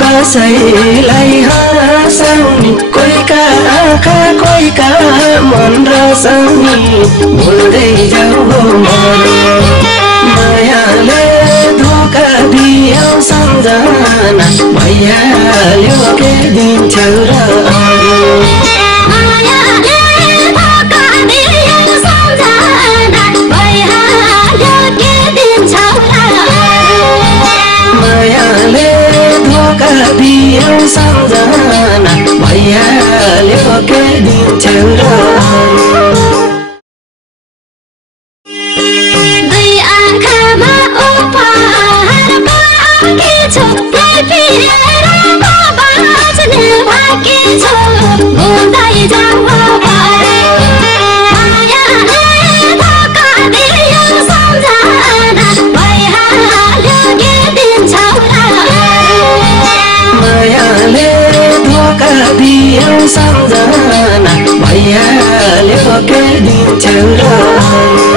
कसैलाई हँसाउने कोहीका आँखा कोहीका मन रसाउने भुल्दै जाऊ मायाले धोका दियो सम्झना भइहाल्यो के दिन्छौ र दियो सम्झना भइहाल्यो के दिन्छौ र दुई आँखामा उपहार पाकेछु पिरेर बाँच्ने बाँकेछु हुँदै जाऊ मायाले धोका दियो सम्झना भइहाल्यो के दिन्छौ र मायाले धोका दियो सम्झना भइहाल्यो के दिन्छौ र